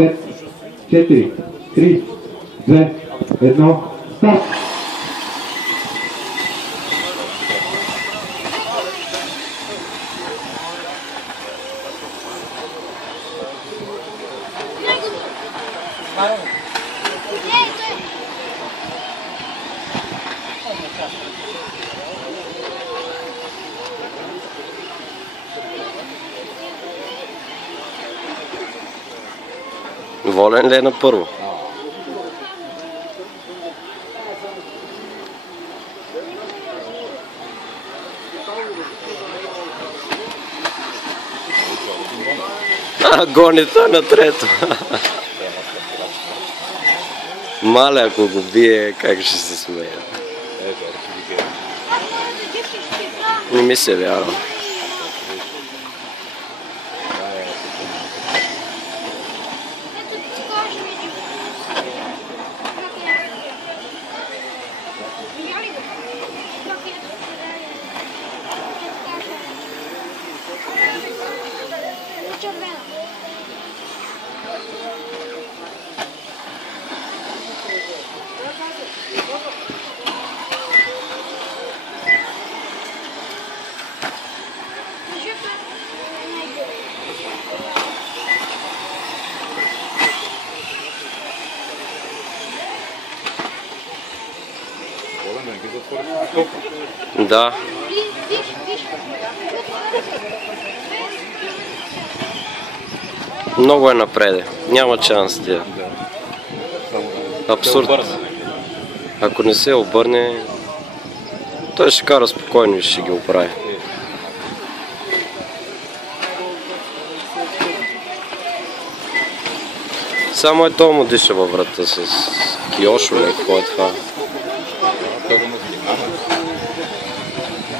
5, 4, 3, 2, 1, старт! Волен ли е на първо? Гони той на трето. Мале, ако го бие, как ще се смея? Не ми се вярва. Да. Много е напреде. Няма шанс тя. Абсурд. Ако не се обърне, той ще кара спокойно и ще ги оправи. Само е то му диша във врата с Киошо или какво е това.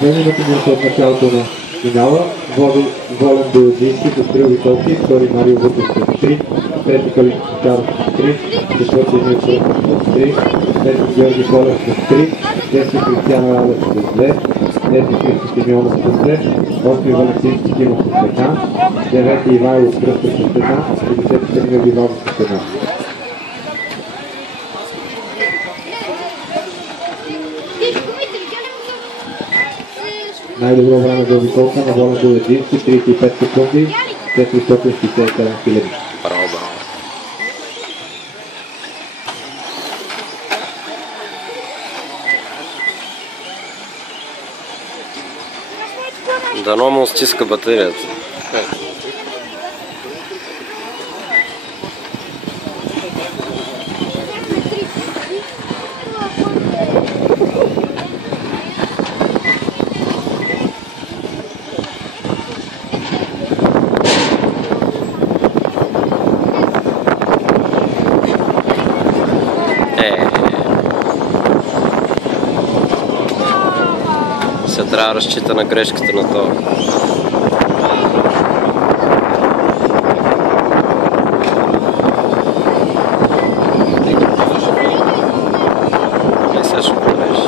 Миналото минута от началото на финала води Волен Бояджийски с 3 обиколки, втори Марио Вутов с 3, трети Калин Чичаров с 3, четвърти Емил Сръков с 3, пети Георги Колев с 3, шести Кристиан Радев с 2, дети Христо Симеонов с 2, осми Валентин Стикимов с 1, девети Ивайло Кръстов с 1 и десети Сергей Вивалов с 1. Най-добро време за обиколка на Волен Бояджийски 35 секунди, 467 хиляди. Браво, браво. Дано му стиска батерията. Трябва да разчита на грешката на това. И сега ще подеш.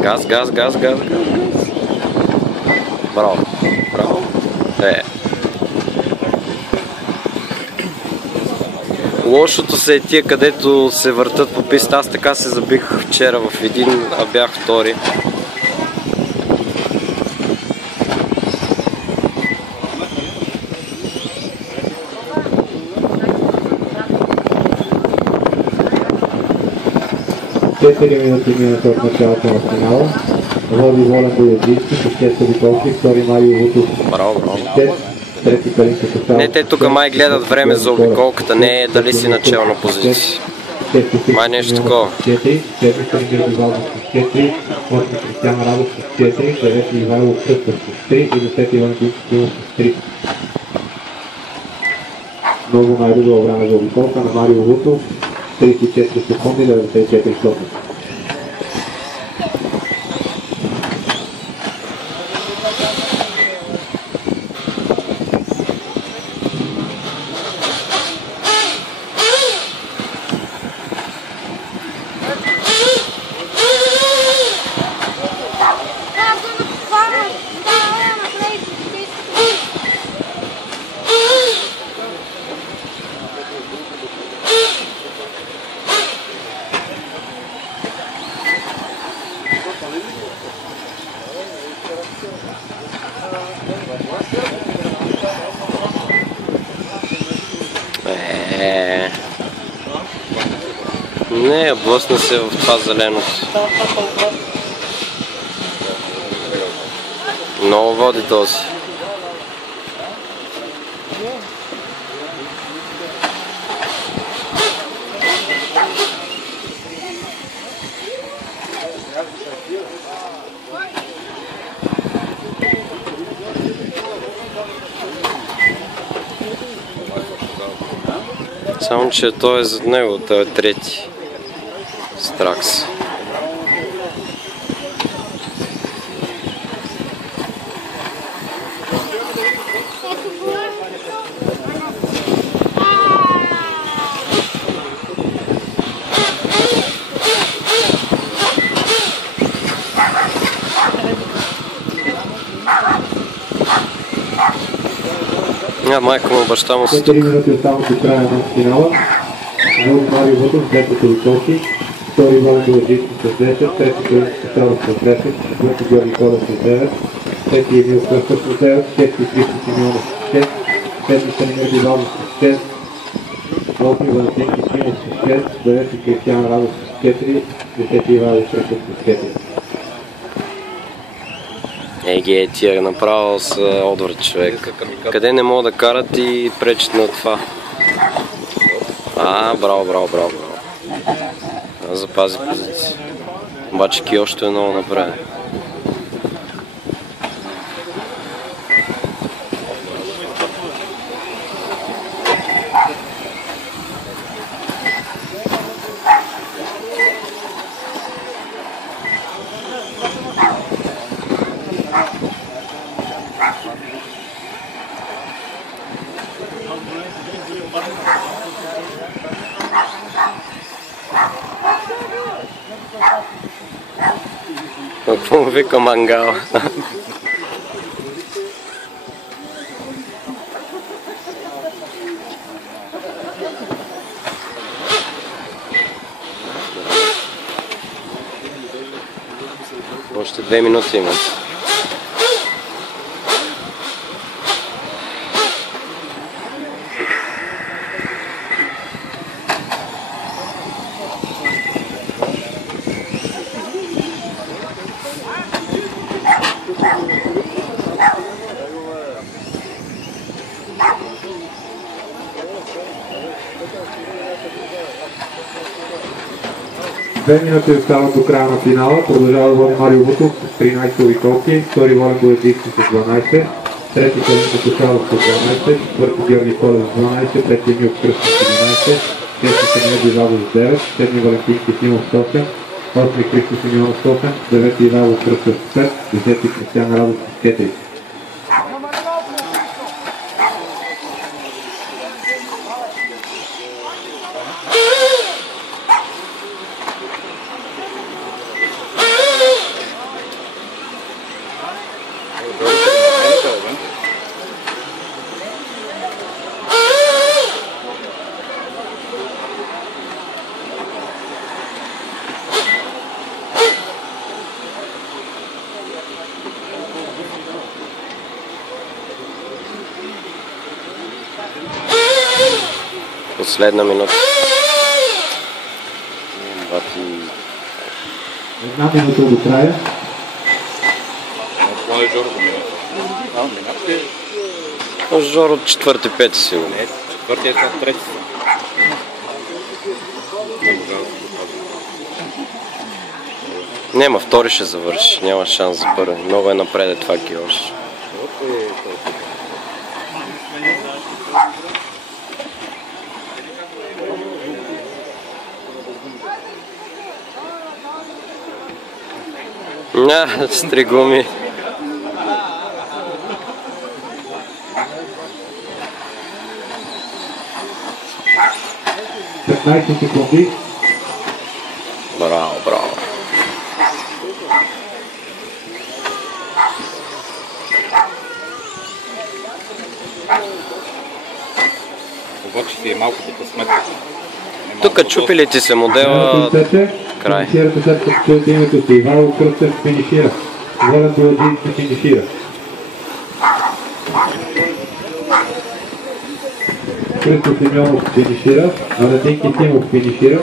Газ, газ, газ, газ, газ. Браво, браво. Лошото се е тия, където се въртат по писта. Аз така се забих вчера в един, а бях втори. Четири минути минаха от началото на финала. Води Волен Бояджийски с 6 обиколки, втори Марио Вутов. Браво, браво. Не, те тук май гледат време за обиколката, не е дали си начална позиция. Май нещо такова. 4, Сергей Вивалов с 4, 8 Кристиан Радов с 4, 9 Ивайло Кръстов с 3 и 10 Валентин Стикимов с 3. Много най-добро време за обиколка на Марио Вутов, 34 секунди, 94 сотни. Не, блъсна се в това зеленото. Много води този. Само че той е зад него, той е трети. Стракс. Майка му, баща му са тук. 4 минути остават до края на финала. Води Марио Вутов с 10 високи, втори Волен Беладжийски с 10, трети Калин Костаров с 10, четвърти Георги Колев с 9, пети Емил Кръстов с 9, шести Христо Симеонов с 6, седми Станимир Дивалов с 6, осми Валентин Кисимов с 6, девети Кристиян Радов с 4, десети Ивайло Кръстов с 4. Еге, тия направо са отврат човек. Къде не могат да карат и пречат на това. Браво. Запази позиция. Обаче Киошто е много напред. Какво му вика мангал? Още 2 минути има. Две минути остават до края на финала. Продължава да води Марио Вутов с 13 обиколки, втори Волен Беладжийски с 12, трети Калин Костаров с 12, четвърти Георги Колев с 12, пети Емил Кръстов с 11, шести Станимир Дивалов с 9, седми Валентин Кисимов с 8, осми Христо Симеонов с 8, девети Ивайло Кръстов с 5, десети Кристиян Радов с 4. Последна минута. Една минута до края. Жор от четвърти, пети сигурно. Четвърти е с трети. Няма, втори ще завърши. Няма шанс за първи. Много е напред това Киош. Стригуми. Секунди. Браво. Обаче си е малко по късмета. Тук чупили ти се модела. Край. Финиширате след като чуете името си. Ивайло Кръстев финишира. Волен Беладжийски финишира. Христо Симеонов финишира. Валентин Кисимов финишира.